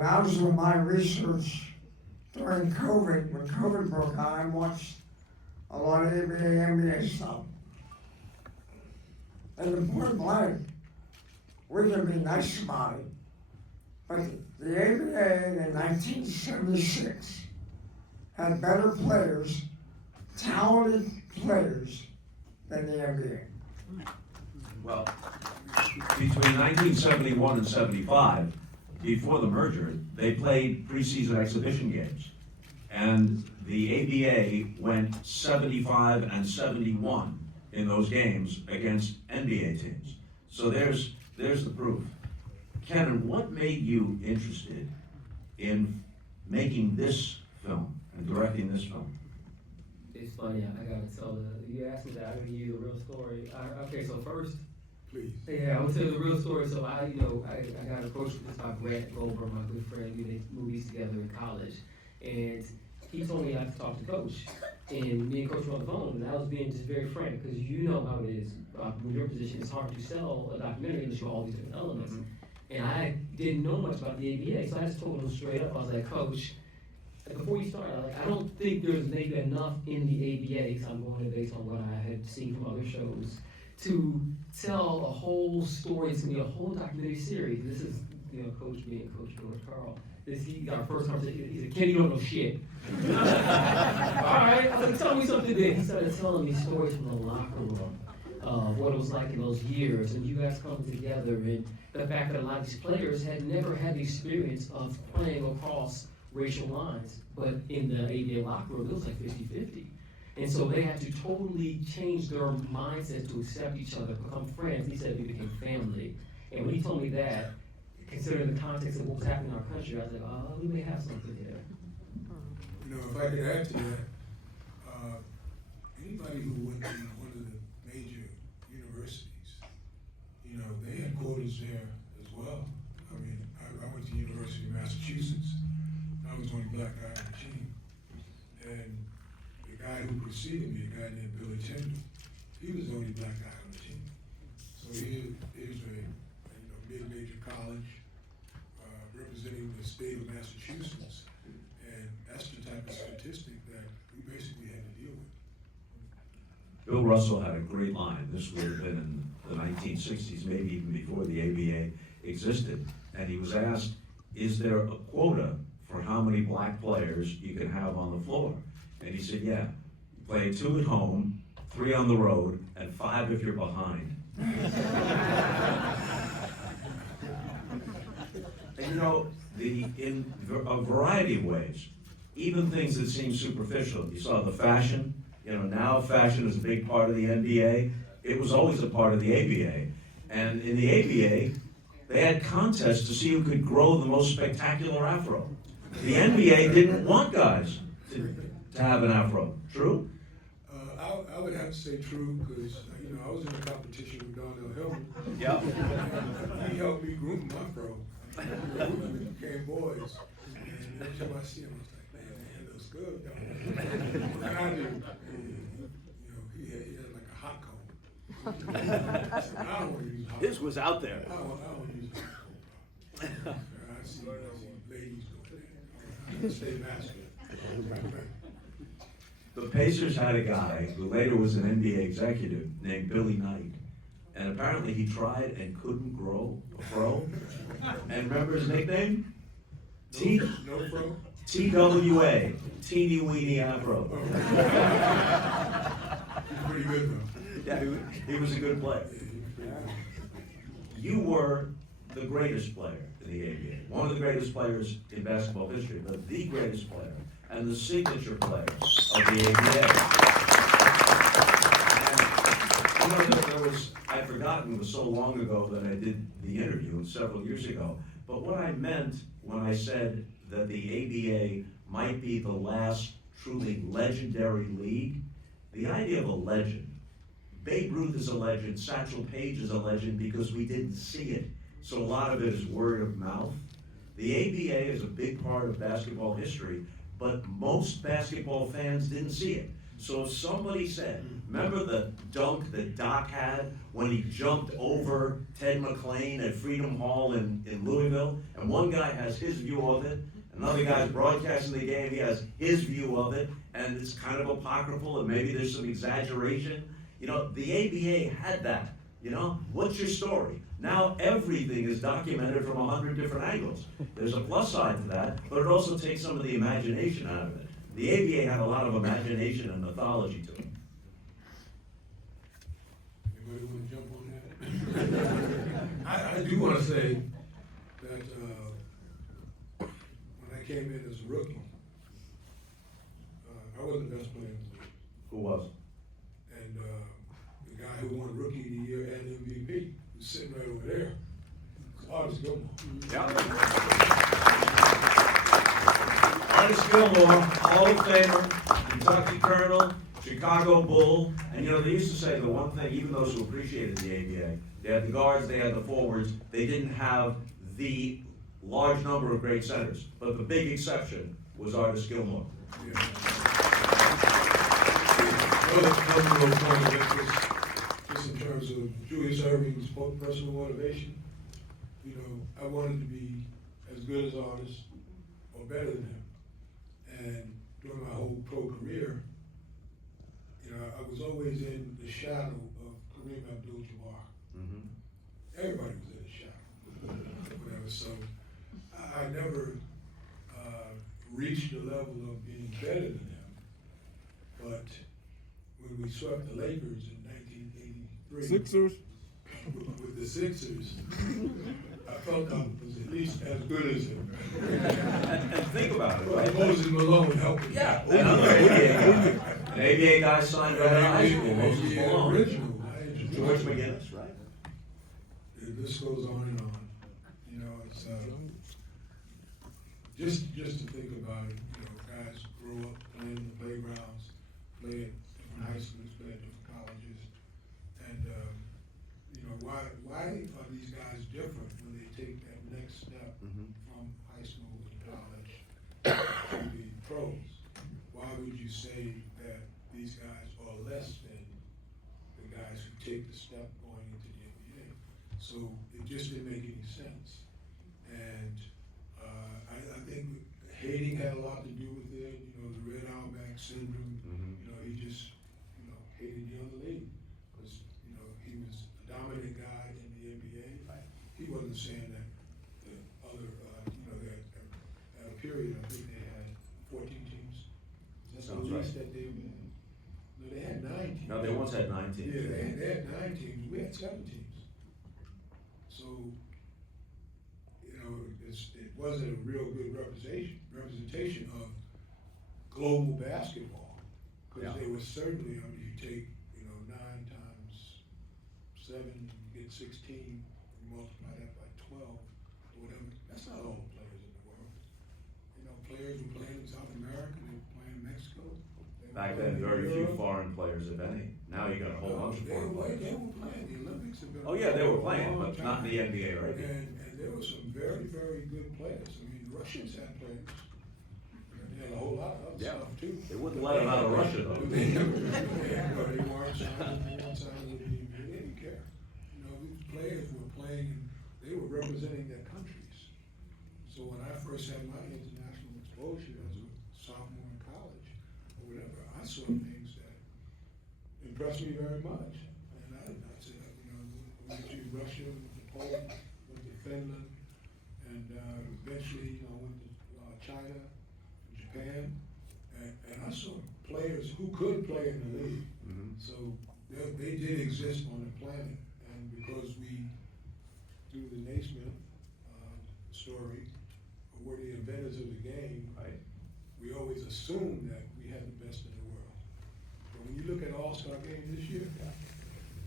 when I was doing my research during COVID, when COVID broke out, I watched a lot of ABA, NBA stuff. And the point blank, we can be nice about it, but the ABA in 1976 had better players, talented players, than the NBA. Well, between 1971 and 75, before the merger, they played preseason exhibition games. And the ABA went 75 and 71 in those games against NBA teams. So there's the proof. Kenan, what made you interested in making this film and directing this film? It's funny, I gotta tell you asked me that, I gotta give you the real story. Okay, so first, Please. yeah, I'm gonna tell you the real story. So I got approached with this by Grant Goldberg, my good friend. We did movies together in college, and he told me I had to talk to Coach. And me and Coach were on the phone, and I was being just very frank, because you know how it is. With your position, it's hard to sell a documentary unless you have all these different elements. And I didn't know much about the ABA, so I just told him straight up. I was like, Coach, before you start, I don't think there's maybe enough in the ABA, because I'm going based on what I had seen from other shows, to tell a whole story. It's gonna be a whole documentary series. This is, Coach being Coach Karl. This he got our first conversation. He said, "Ken, you don't know shit." All right, I was like, "Tell me something." Then he started telling me stories from the locker room of what it was like in those years, and you guys come together, and the fact that a lot of these players had never had the experience of playing across racial lines, but in the ABA locker room, it was like 50-50. And so they had to totally change their mindset to accept each other, become friends. He said we became family. And when he told me that, considering the context of what was happening in our country, I was like, oh, we may have something here. If I could add to that, anybody who went to one of the major universities, they had quotas there as well. I mean, I went to the University of Massachusetts. I was the only black guy on the team. And the guy who preceded me, a guy named Billy Tender, he was the only black guy on the team. So here's a mid-major college representing the state of Massachusetts, and that's the type of statistic that we basically had to deal with. Bill Russell had a great line. This would have been in the 1960s, maybe even before the ABA existed. And he was asked, is there a quota for how many black players you can have on the floor? And he said, yeah, you play 2 at home, 3 on the road, and 5 if you're behind. And in a variety of ways, even things that seem superficial. You saw the fashion. Now fashion is a big part of the NBA. It was always a part of the ABA. And in the ABA, they had contests to see who could grow the most spectacular afro. The NBA didn't want guys to have an afro. True? I would have to say true, because I was in a competition with Donnell Hillman. Yep. He helped me groom my afro. We became boys. And every time I see him, I was like, man, that looks good, though. What I do? He had like a hot comb. I said, I don't want to use hot comb. His was out there. I don't want to use hot comb. I see ladies doing that. I stay masculine. The Pacers had a guy who later was an NBA executive named Billy Knight. And apparently he tried and couldn't grow a fro. And remember his nickname? No fro? TWA, Teeny Weeny Afro. He's pretty good though. Yeah, he was a good player. You were the greatest player in the ABA, one of the greatest players in basketball history, but the greatest player and the signature player of the ABA. And, I'd forgotten, it was so long ago that I did the interview several years ago, but what I meant when I said that the ABA might be the last truly legendary league, the idea of a legend. Babe Ruth is a legend, Satchel Paige is a legend because we didn't see it. So a lot of it is word of mouth. The ABA is a big part of basketball history, but most basketball fans didn't see it. So if somebody said, remember the dunk that Doc had when he jumped over Ted McClain at Freedom Hall in Louisville? And one guy has his view of it, another guy's broadcasting the game, he has his view of it, and it's kind of apocryphal, and maybe there's some exaggeration. You know, the ABA had that, you know? What's your story? Now everything is documented from 100 different angles. There's a plus side to that, but it also takes some of the imagination out of it. The ABA had a lot of imagination and mythology to it. Anybody want to jump on that? I do want to say that when I came in as a rookie, I wasn't the best player in the league. Who was? And the guy who won Rookie of the Year and MVP was sitting right over there. It's Artis Gilmore. Artis Gilmore, Hall of Famer, Kentucky Colonel, Chicago Bull, and you know, they used to say the one thing, even those who appreciated the ABA, they had the guards, they had the forwards, they didn't have the large number of great centers, but the big exception was Artis Gilmore. Yeah. Another point of interest, just in terms of Julius Erving's personal motivation, you know, I wanted to be as good as Artis or better than him. And during my whole pro career, you know, I was always in the shadow of Kareem Abdul-Jabbar. Mm-hmm. Everybody was in the shadow, whatever. So I never reached the level of being better than him. But when we swept the Lakers in 1983, Sixers? with the Sixers, I felt I was at least as good as him. And think about it, Well, right? Moses Malone helped me. Yeah, another ABA guy. An ABA guy signed right out of high school, Moses Yeah, Malone. original. George McGinnis, right? This goes on and on. You know, it's just to think about it. You know, guys grow up playing in the playgrounds, play at different high schools, play at different colleges, and you know, why are these guys different when they take that next step from high school to college to the pros? Why would you say that these guys are less than the guys who take the step going into the NBA? So it just didn't make any sense. And I think hating had a lot to do with it. You know, the Red Auerbach Syndrome. You know, he just, you know, hated the other league because, you know, he was a dominant guy in the NBA. He wasn't saying that the other, you know, that at a period, I think they had 14 teams. That's the Sounds least right. that they had. No, they had 9 teams. No, they once had 9 teams. Yeah, they had 9 teams. We had 7 teams. So, you know, it wasn't a real good representation of global basketball. Because they were certainly, I mean, you take, you know, 9 times 7, you get 16, you multiply that by 12, or whatever. That's not all the players in the world. You know, players were playing in South America, they were playing in Mexico. Back then, very few foreign players, if any. Now you got a whole bunch of foreign players. They were playing. The Olympics have been. Oh yeah, they were playing, a long but not in the time. NBA, right? And there were some very, very good players. I mean, the Russians had players. And they had a whole lot of other stuff too. They wouldn't let them out of Russia though. They weren't signed with the NBA. They didn't care. You know, these players were playing and they were representing their countries. So when I first had my international exposure as a sophomore in college or whatever, I saw things that impressed me very much. And I said, you know, went to Russia, went to Poland, went to Finland, and eventually, you know, went to China, Japan, and I saw players who could play in the league. So they did exist on the planet, and because we, through the Naismith story, were the inventors of the game, we always assumed that we had the best in the world. But when you look at All-Star Game this year,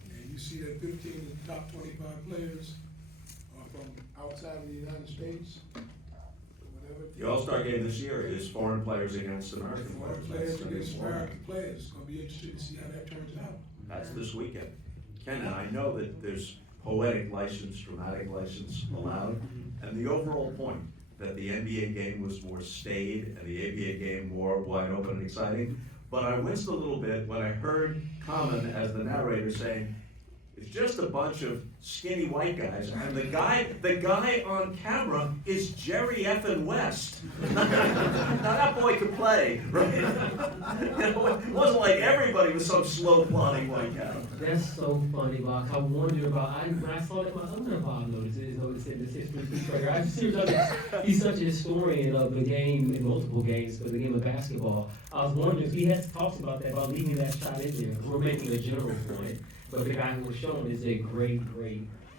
and you see that 15 of the top 25 players are from outside of the United States, whatever. The All-Star game this year is foreign players against American Foreign players. players against American players. It's gonna be interesting to see how that turns out. That's this weekend. Kenan, I know that there's poetic license, dramatic license allowed, and the overall point that the NBA game was more staid and the ABA game more wide open and exciting, But I winced a little bit when I heard Common as the narrator saying, it's just a bunch of skinny white guys, and the guy on camera is Jerry F. West. Now that boy could play, right? It wasn't like everybody was some slow plodding white guy. That's so funny, Bob. I wondered about, when I saw that, my other Bob noticed in this history player. He's such a historian of the game, in multiple games, but the game of basketball. I was wondering if he talks about that, about leaving that shot in there. We're making a general point. But the guy who was shown is a great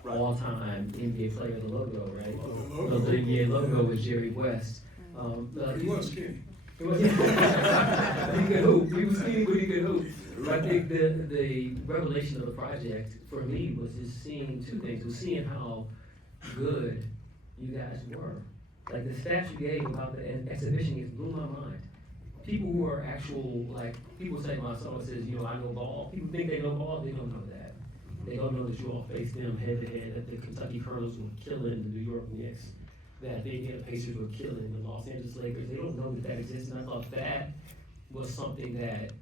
all-time NBA player. The logo, right? Oh, the NBA logo was Jerry West. He was skinny. He could hoop. He was skinny, but he could hoop. I think the revelation of the project for me was just seeing two things. Was seeing how good you guys were. Like the stats you gave about the exhibition games blew my mind. People who are actual, like, people say my son says, you know, I know ball. People think they know ball, they don't know that. They don't know that you all faced them head to head, that the Kentucky Colonels were killing the New York Knicks, that the Indiana Pacers were killing the Los Angeles Lakers. They don't know that that exists, and I thought that was something that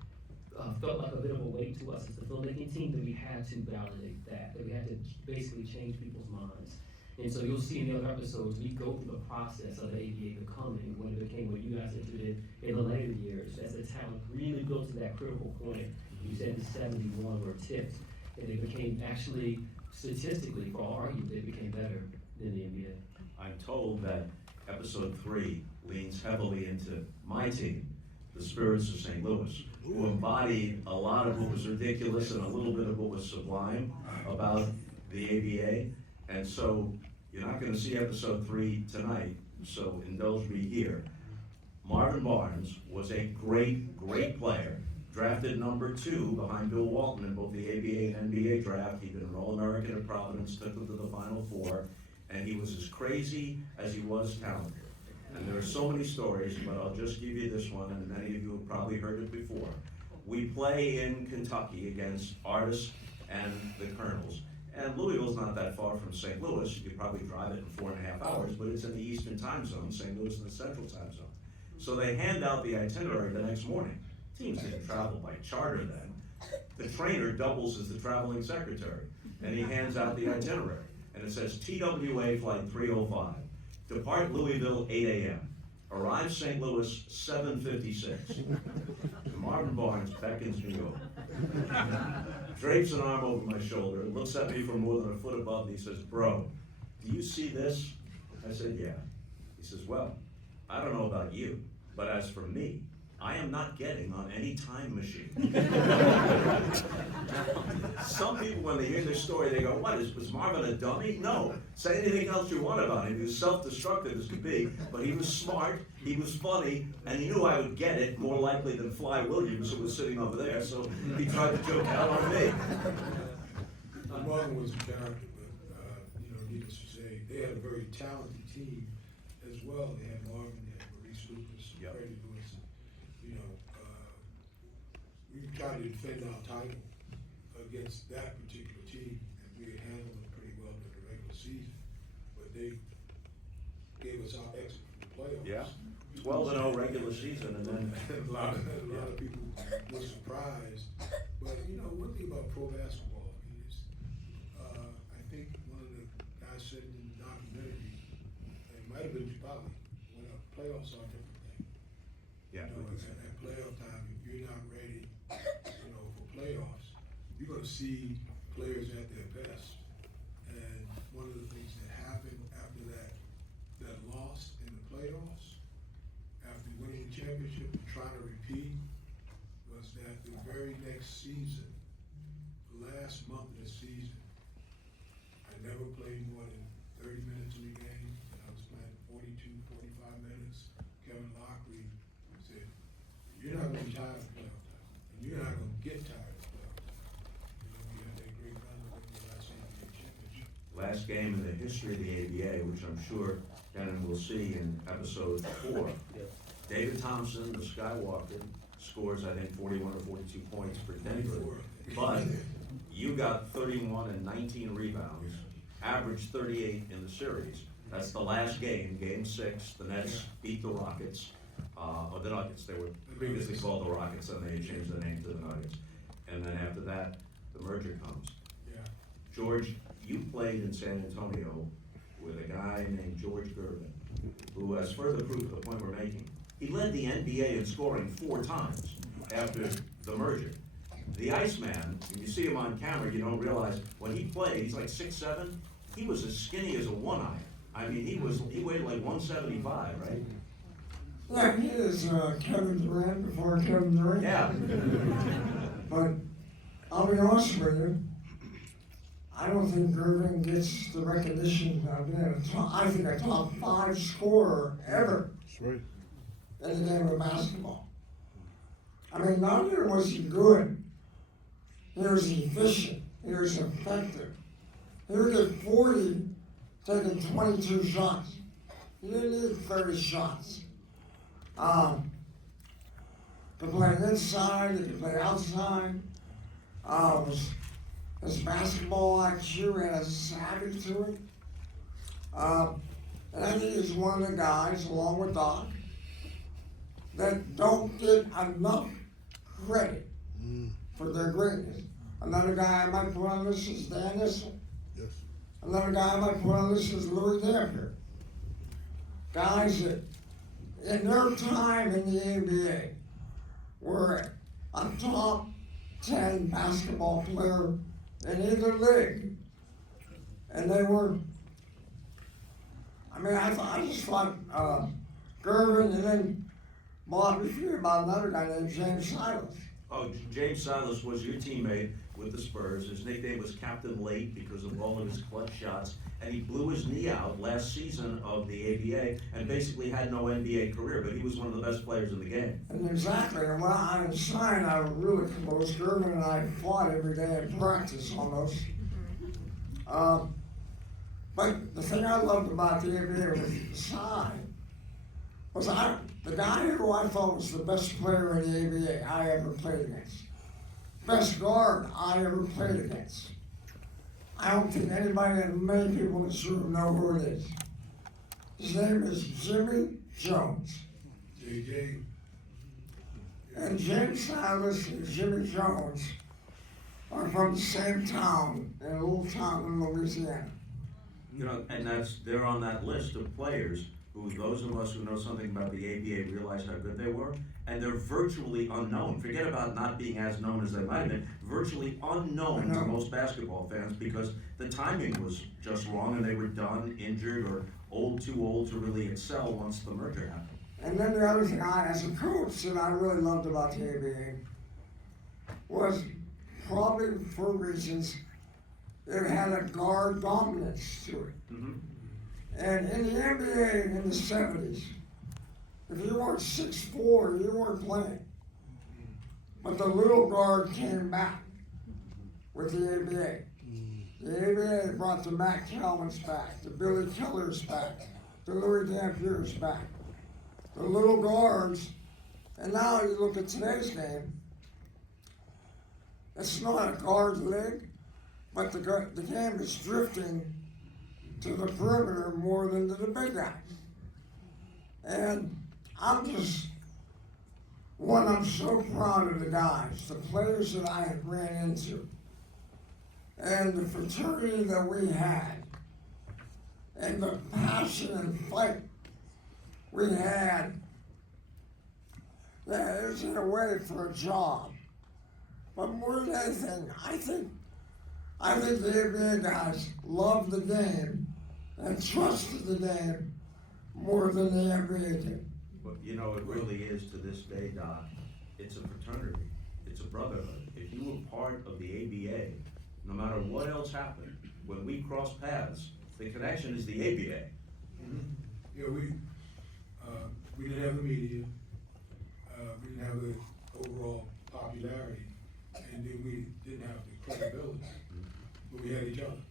felt like a bit of a weight to us as a filmmaking team, that we had to validate that we had to basically change people's minds. And so you'll see in the other episodes, we go through the process of the ABA becoming what it became, what you guys entered in the later years, as the town really built to that critical point. You said the 71 were tipped, and it became actually, statistically, for all argument, it became better than the NBA. I'm told that episode 3 leans heavily into my team, the Spirits of St. Louis, who embodied a lot of what was ridiculous and a little bit of what was sublime about the ABA. And so you're not going to see episode 3 tonight, so indulge me here. Marvin Barnes was a great player, drafted number 2 behind Bill Walton in both the ABA and NBA draft. He'd been an All-American at Providence, took them to the Final Four, and he was as crazy as he was talented. And there are so many stories, but I'll just give you this one, and many of you have probably heard it before. We play in Kentucky against Artis and the Colonels. And Louisville's not that far from St. Louis. You could probably drive it in 4.5 hours, but it's in the Eastern time zone, St. Louis in the Central time zone. So they hand out the itinerary the next morning. Teams didn't travel by charter then. The trainer doubles as the traveling secretary, and he hands out the itinerary. And it says TWA flight 305, depart Louisville 8 a.m., arrive St. Louis 7:56. Marvin Barnes beckons me over. Drapes an arm over my shoulder, looks at me from more than a foot above me, he says, bro, do you see this? I said, yeah. He says, well, I don't know about you, but as for me, I am not getting on any time machine. Some people, when they hear this story, they go, what, was Marvin a dummy? No, say anything else you want about him. He was self-destructive as could be, but he was smart, he was funny, and he knew I would get it more likely than Fly Williams, who was sitting over there, so he tried to joke out on me. Marvin was a character, but, needless to say, they had a very talented team as well. They had Marvin, they had Maurice Lucas, Yep. Freddie Lewis. We tried to defend our title against that particular team, and we had handled it pretty well during the regular season. But they gave us our exit from the playoffs. Yeah, 12-0 regular season, and then a lot of people were surprised. But one thing about pro basketball is, I think one of the guys said in the documentary, it might have been Jabali, when playoffs are a different thing. yeah. At playoff time, if you're not ready, for playoffs, you're going to see players at their best. And one of the things that happened after that loss in the playoffs, after winning the championship and trying to repeat, was that the very next season, the last month of the season, I never played more than 30 minutes in a game, and I was playing 42, 45 minutes. Kevin Lockley said, you're not going to be tired of playoff time, and you're not going to get tired of playoff time. We had that great run with the last NBA championship. Last game in the history of the ABA, which I'm sure Kenan will see in episode 4. David Thompson, the Skywalker, scores, I think, 41 or 42 points for Denver. But you got 31 and 19 rebounds, averaged 38 in the series. That's the last game, game 6. The Nets beat the Rockets. or the Nuggets. They were previously called the Rockets, and they changed the name to the Nuggets. And then after that, the merger comes. Yeah. George, you played in San Antonio with a guy named George Gervin, who has further proof of the point we're making. He led the NBA in scoring 4 times after the merger. The Iceman, if you see him on camera, you don't realize, when he played, he's like 6'7", he was as skinny as a one-eye. I mean, he weighed like 175, right? Yeah, he is Kevin Durant before Kevin Durant. Yeah. But I'll be honest with you, I don't think Gervin gets the recognition of being a top 5 scorer ever. That's right. In the game of basketball. I mean, not only was he good, he was efficient, he was effective. He would get 40, taking 22 shots. He didn't need 30 shots. Could play inside, he could play outside. His basketball IQ had a savvy to it. And I think he's one of the guys, along with Doc, that don't get enough credit for their greatness. Another guy I might put on this is Dan Issel. Yes. Another guy I might put on this is Louis Dampier. Guys that, in their time in the NBA, were a top 10 basketball player in either league. And they were, I mean, I just thought Gervin, and then Bob, you hear about another guy named James Silas. Oh, James Silas was your teammate with the Spurs. His nickname was Captain Late because of all of his clutch shots. And he blew his knee out last season of the ABA and basically had no NBA career, but he was one of the best players in the game. And exactly, and when I was signed, I was really close. Gervin and I fought every day in practice almost. But the thing I loved about the ABA was the side. The guy who I thought was the best player in the ABA I ever played against. Best guard I ever played against. I don't think anybody, and many people in this room know who it is. His name is Jimmy Jones. JJ. And James Silas and Jimmy Jones are from the same town, in a little town in Louisiana. You know, and they're on that list of players who, those of us who know something about the ABA realize how good they were, and they're virtually unknown. Forget about not being as known as they might have been, virtually unknown to most basketball fans because the timing was just wrong and they were done, injured, or too old to really excel once the merger happened. And then the other thing as a coach that I really loved about the ABA was probably for reasons it had a guard dominance to it. Mm-hmm. And in the NBA in the 70s, if you weren't 6'4", you weren't playing. But the little guard came back with the ABA. The ABA brought the Matt Calvins back, the Billy Killers back, the Louis Dampiers back, the little guards. And now you look at today's game, it's not a guard league, but the game is drifting to the perimeter more than to the big guys. And I'm so proud of the guys, the players that I had ran into, and the fraternity that we had, and the passion and fight we had. Yeah, it was in a way for a job. But more than anything, I think the NBA guys loved the game and trusted the game more than the NBA did. But you know, it really is to this day, Doc. It's a fraternity. It's a brotherhood. If you were part of the ABA, no matter what else happened, when we cross paths, the connection is the ABA. Mm-hmm. Yeah, we didn't have the media. We didn't have the overall popularity, and then we didn't have the credibility. But we had each other.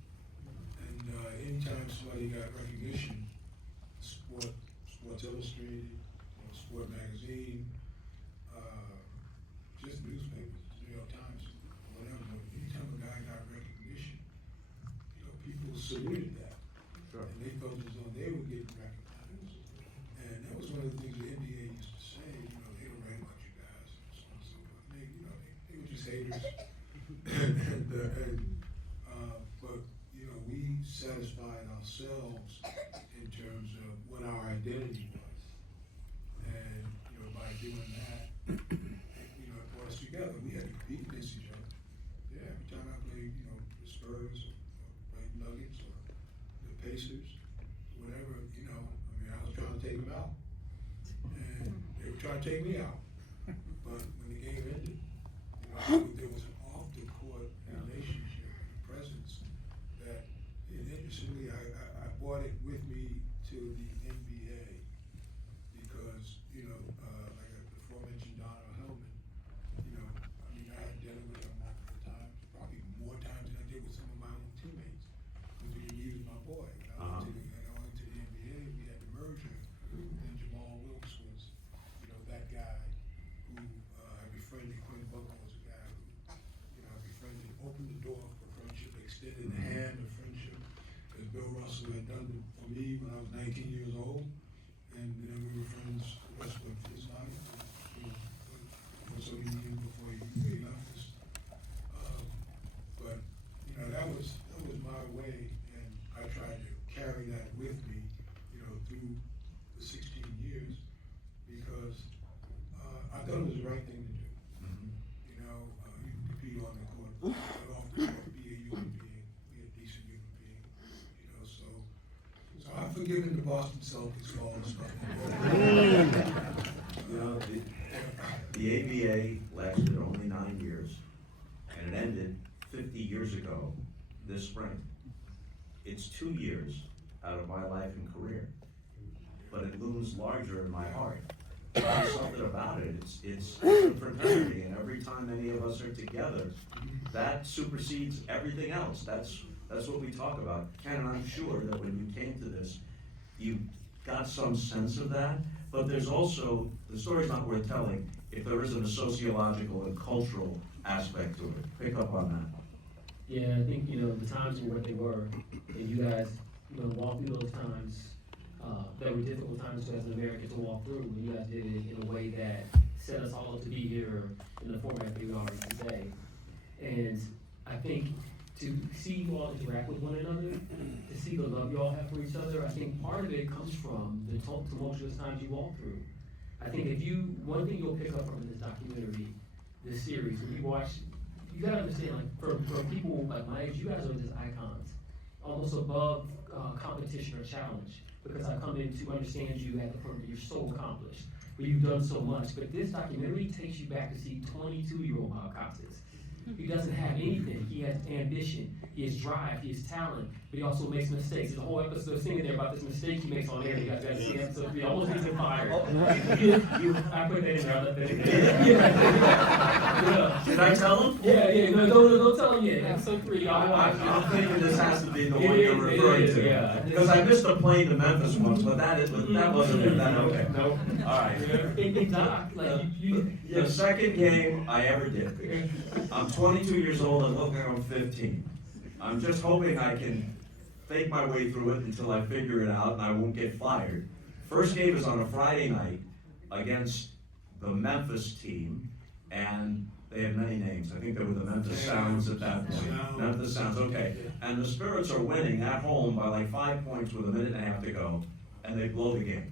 And anytime somebody got recognition, Sports Illustrated, Sport Magazine, just newspapers, New York Times, whatever. Anytime a guy got recognition, people saluted that. Sure. And they felt as though they were getting recognized. And that was one of the things the NBA used to say. identity was. And, by doing that, it brought us together. We had to compete against each other. Yeah, every time I played, the Spurs, or played Nuggets, or the Pacers, whatever, I was trying to take them out. And they were trying to take me out. But when the game ended, there was an off-the-court relationship and presence that, and interestingly, I brought it with me to the NBA because, like the aforementioned Donald Hillman, I had dinner with him multiple times, probably more times than I did with some of my own teammates, because he was my boy. I went to the NBA, we had the merger, and Jamal Wilkes was, that guy who I befriended. Quinn Butler was a guy who, I befriended, opened the door for friendship, extended the hand of friendship, as Bill Russell had done for me when I was 19 years old, and then we were friends the rest of his life, for so many years before he left us. But that was my way, and I tried to carry that with me, through the 16 years, because I thought it was the right thing to do. You can compete on the court, but off the court, be a human being, be a decent human being. So I've forgiven the Boston Celtics for all the stuff. The ABA lasted only 9 years, and it ended 50 years ago this spring. It's 2 years out of my life and career, but it looms larger in my heart. There's something about it. It's a fraternity, and every time any of us are together, that supersedes everything else. That's what we talk about. Ken, and I'm sure that when you came to this, you got some sense of that, but there's also, the story's not worth telling if there isn't a sociological and cultural aspect to it. Pick up on that. Yeah, I think, the times were what they were, and you guys, walked through those times that were difficult times as an American to walk through, and you guys did it in a way that set us all up to be here in the format that we are today. And I think to see you all interact with one another, to see the love you all have for each other, I think part of it comes from the tumultuous times you walk through. I think one thing you'll pick up from this documentary, this series, when you watch, you gotta understand, like, for people like my age, you guys are just icons, almost above competition or challenge, because I come in to understand you at the point where you're so accomplished, where you've done so much. But this documentary takes you back to see 22-year-old Bob Costas. He doesn't have anything. He has ambition, he has drive, he has talent, but he also makes mistakes. There's a whole episode singing there about this mistake he makes on air. You guys gotta see it. So he almost gets fired. I put that in there, I left that in there. Yeah. Did I tell him? Yeah, no, don't tell him yet. Episode 3, I'm thinking this has to be the one you're referring to. Yeah. Because I missed a plane to Memphis once, but that wasn't it. That okay. Nope. All right. In Doc, like The second game I ever did. I'm 22 years old and look like I'm 15. I'm just hoping I can fake my way through it until I figure it out and I won't get fired. First game is on a Friday night against the Memphis team, and they have many names. I think they were the Memphis Sounds at that point. Memphis Sounds, okay. And the Spirits are winning at home by like 5 points with a minute and a half to go, and they blow the game.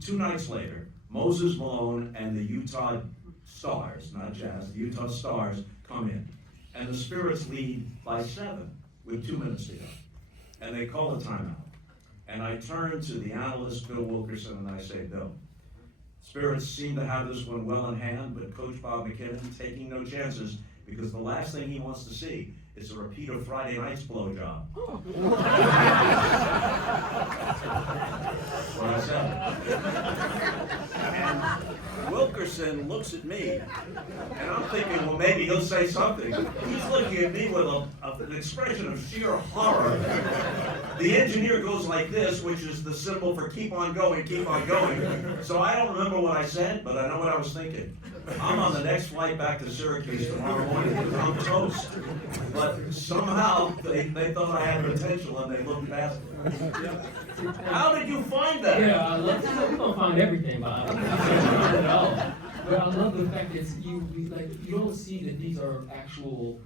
2 nights later, Moses Malone and the Utah Stars, not Jazz, the Utah Stars come in. And the Spirits lead by 7 with 2 minutes to go. And they call a timeout. And I turn to the analyst, Bill Wilkerson, and I say, Bill, Spirits seem to have this one well in hand, but Coach Bob McKinnon taking no chances because the last thing he wants to see is a repeat of Friday night's blowjob. That's what I said. And Wilkerson looks at me, and I'm thinking, well, maybe he'll say something. He's looking at me with an expression of sheer horror. The engineer goes like this, which is the symbol for keep on going, keep on going. So I don't remember what I said, but I know what I was thinking. I'm on the next flight back to Syracuse tomorrow morning. I'm toast. But somehow they thought I had potential and they looked past me. How did you find that? Yeah, I love that. We don't find everything, Bob. Not at all. But I love the fact that you don't see that these are actual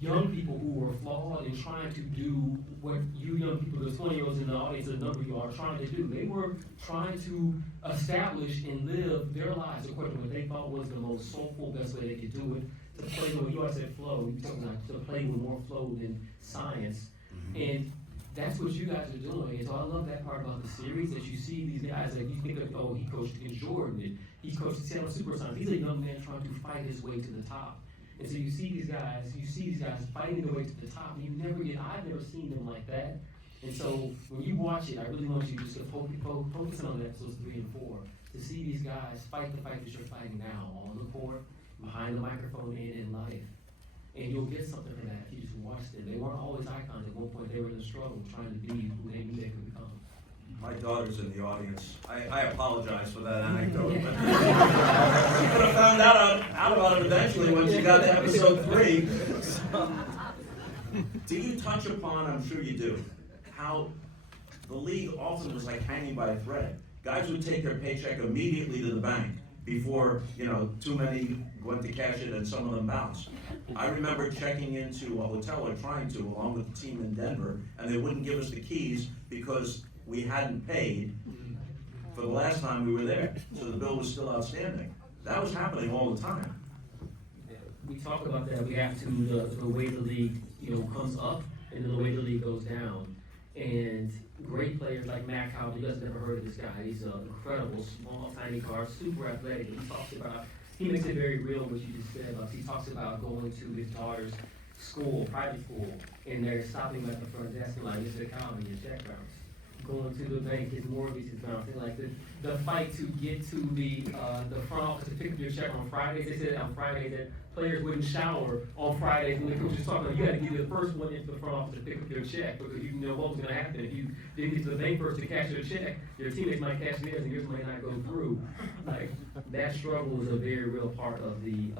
young people who were flawed and trying to do what you young people, the 20-year-olds in the audience, the number you are trying to do. They were trying to establish and live their lives according to what they thought was the most soulful, best way they could do it. To play with, you always said flow, you talking about to play with more flow than science. And that's what you guys are doing. And so I love that part about the series, that you see these guys, like you think of, oh, he coached in Jordan, and he coached the Seattle Supersonics. He's a young man trying to fight his way to the top. And so you see these guys fighting their way to the top, and I've never seen them like that. And so when you watch it, I really want you just to focus on episodes 3 and 4, to see these guys fight the fight that you're fighting now, on the court, behind the microphone, and in life. And you'll get something from that if you just watch them. They weren't always icons. At one point, they were in the struggle trying to be who they knew they could become. My daughter's in the audience. I apologize for that anecdote, but she could have found out about it eventually when she got to episode 3. Do you touch upon, I'm sure you do, how the league often was like hanging by a thread? Guys would take their paycheck immediately to the bank before, too many went to cash it and some of them bounced. I remember checking into a hotel, or trying to, along with the team in Denver, and they wouldn't give us the keys because we hadn't paid for the last time we were there, so the bill was still outstanding. That was happening all the time. We talk about that. We have to the way the league comes up and then the way the league goes down. And great players like Matt Cowell, you guys never heard of this guy. He's an incredible, small, tiny guard, super athletic. He makes it very real what you just said. He talks about going to his daughter's school, private school, and they're stopping at the front desk and like, "Is it economy, your check bounce?" Going to the bank, his mortgage is bouncing. Like the fight to get to the front office to pick up your check on Fridays. They said on Fridays that players wouldn't shower on Fridays. And the coach was talking about, you had to be the first one into the front office to pick up your check, because you know what was going to happen. If you didn't get to the bank first to cash your check, your teammates might cash theirs and yours might not go through. Like that struggle was a very real part of the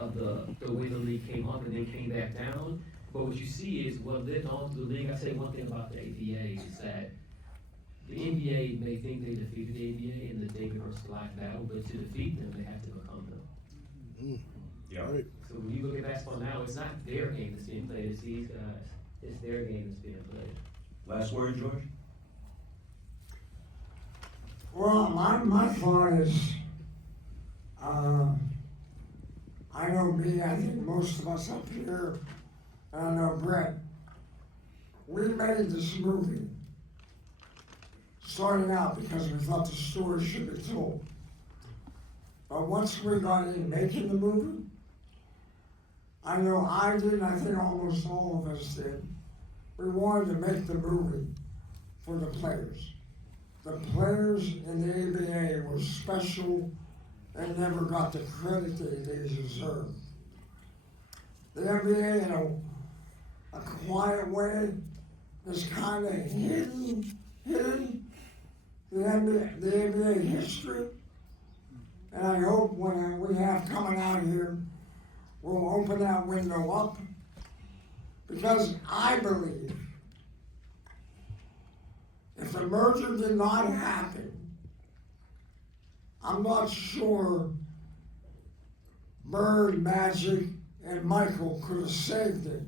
way the league came up and then came back down. But what you see is what led on to the league. I say one thing about the ABA is that the NBA may think they defeated the ABA in the David versus Goliath battle, but to defeat them, they have to become them. Yeah. Right. So when you look at basketball now, it's not their game that's being played, it's these guys. It's their game that's being played. Last word, George? Well, my thought is, I know me, I think most of us up here, and I know Brett, we made this movie starting out because we thought the story should be told. But once we got in making the movie, I know I did, and I think almost all of us did, we wanted to make the movie for the players. The players in the ABA were special and never got the credit they deserved. The NBA, in a quiet way, is kind of hidden the ABA history. And I hope when we have coming out here, we'll open that window up, because I believe if the merger did not happen, I'm not sure Bird, Magic, and Michael could have saved it,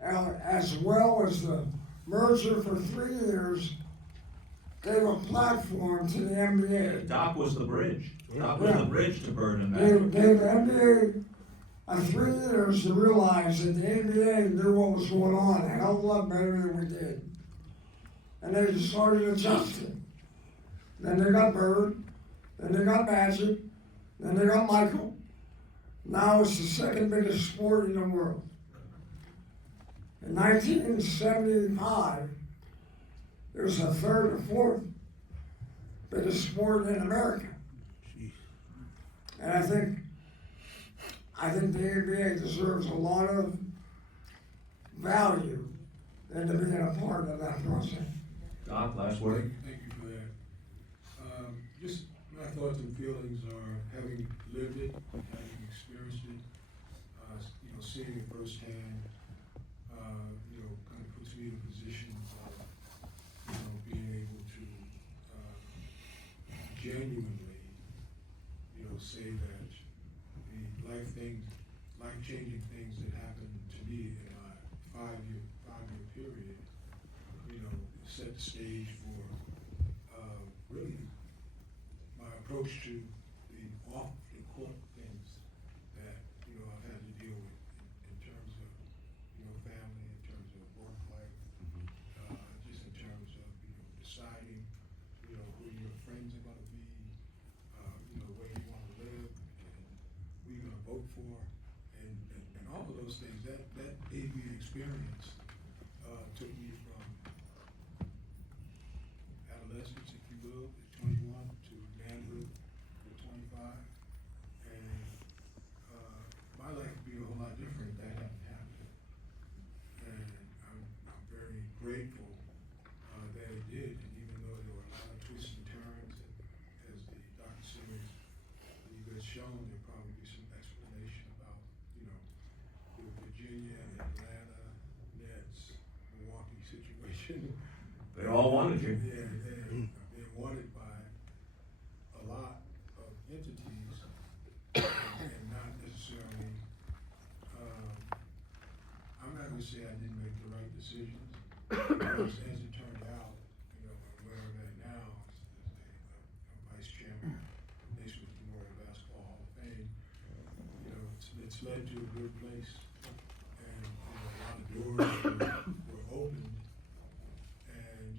as well as the merger for 3 years gave a platform to the NBA. Doc was the bridge. Doc was the bridge to Bird and Gave Magic. the NBA 3 years to realize that the NBA knew what was going on a hell of a lot better than we did. And they just started adjusting. Then they got Bird, then they got Magic, then they got Michael. Now it's the second biggest sport in the world. In 1975, it was the third or fourth biggest sport in America. And I think the NBA deserves a lot of value into being a part of that process. Doc, last word? Thank you for that. Just my thoughts and feelings are, having lived it, having experienced it, seeing it firsthand, kind of puts me in a position of, being able to genuinely, say that the life-changing things that happened to me in my five-year period, you know, set the stage for, really my approach to the off-the-court things that, you know, I've had to deal with in terms of, you know, family, in terms of work life, just in terms of, you know, deciding, you know, who your friends are gonna be, you know, where you wanna live, and who you're gonna vote for, and all of those things. That AV experience took me from adolescence, if you will, at 21, to manhood at 25, and my life would be a whole lot different if that hadn't happened. And I'm very grateful that it did, and even though there were a lot of twists and turns, and as the docu-series has shown, there'll probably be some explanation about, you know, the Virginia, Atlanta, Nets, Milwaukee situation. They all wanted you. Yeah, they're wanted by a lot of entities, and not necessarily, I'm not gonna say I didn't make the right decisions, because as it turned out, you know, where I'm at now, as a vice chairman of Naismith Memorial Basketball Hall of Fame, you know, it's led to a good place, and, you know, a lot of doors were opened, and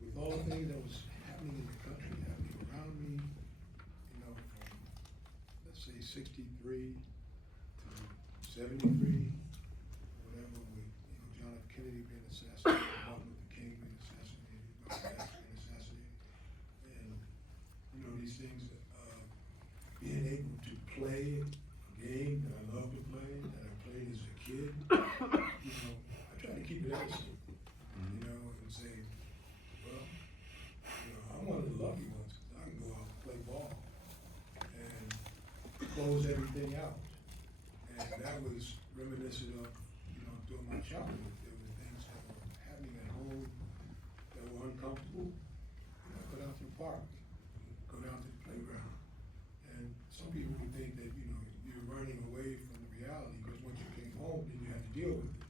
with all the things that was happening in the country, happening around me, you know, from, let's say 63 to 73, whatever, with, you know, John F. Kennedy being assassinated, Martin Luther King being assassinated, Malcolm X being assassinated, and, you know, these things, being able to play a game that I love to play, that I played as a kid, you know, I try to keep it innocent, you know, and say, well, you know, I'm one of the lucky ones, 'cause I can go out and play ball and close everything out. And that was reminiscent of, you know, during my childhood, there were things that were happening at home that were uncomfortable. You know, go down to the park, go down to the playground. And some people would think that, you know, you're running away from the reality, because once you came home, then you had to deal with it.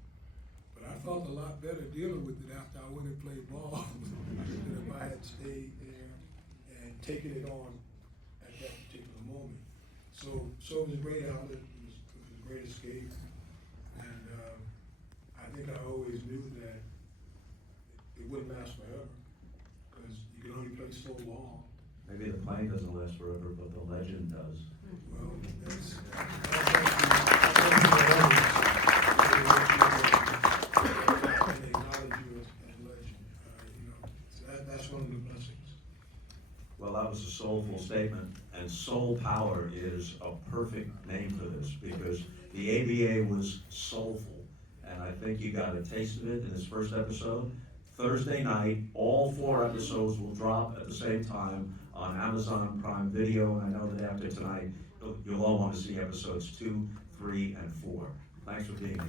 But I felt a lot better dealing with it after I went and played ball than if I had stayed there and taken it on at that particular moment. So it was a great outlet, it was a great escape, and I think I always knew that it wouldn't last forever, because you can only play so long. Maybe the playing doesn't last forever, but the legend does. Well, that's and acknowledge you as legend, you know, so that's one of the blessings. Well, that was a soulful statement, and soul power is a perfect name for this, because the ABA was soulful, and I think you got a taste of it in this first episode. Thursday night, all 4 episodes will drop at the same time on Amazon Prime Video, and I know that after tonight, you'll all want to see episodes 2, 3, and 4. Thanks for being here.